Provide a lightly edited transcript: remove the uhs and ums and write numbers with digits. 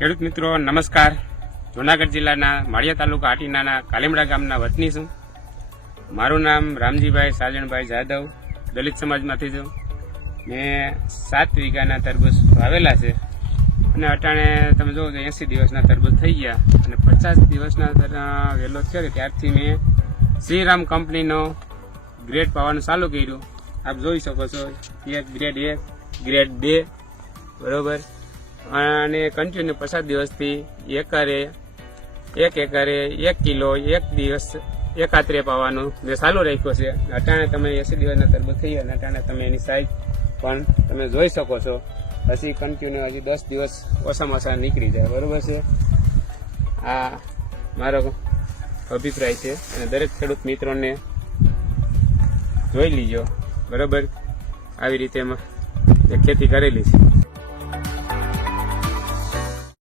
ખેડૂત મિત્રો નમસ્કાર. જૂનાગઢ જિલ્લાના માળિયા તાલુકા આટીનાના કાલીમડા ગામના વતની છું. મારું નામ રામજીભાઈ સાજણભાઈ જાદવ, દલિત સમાજમાંથી છું. મેં 7 વીઘાના તરબૂચ વાવેલા છે અને અટાણે તમે જુઓ કે 80 દિવસના તરબૂચ થઈ ગયા અને 50 દિવસના વેલો થયો ત્યારથી મેં શ્રીરામ કંપનીનો ગ્રેડ પાવાનું ચાલુ કર્યું. આપ જોઈ શકો છો, ગ્રેડ 1, ગ્રેડ 2 બરોબર. અને કન્ટિન્યુ 50 દિવસથી એકરે 1 કિલો એક દિવસ એકાત્રે પાવાનું જે ચાલુ રાખ્યો છે. અટાણે તમે 80 દિવસના તરબૂચ થઈ ગયા અને અટાણે તમે એની સાઈઝ પણ તમે જોઈ શકો છો. પછી કન્ટિન્યુ હજી 10 દિવસ ઓછામાં ઓછા નીકળી જાય બરોબર છે. આ મારો અભિપ્રાય છે અને દરેક ખેડૂત મિત્રોને જોઈ લીજો બરોબર. આવી રીતે ખેતી કરેલી છે.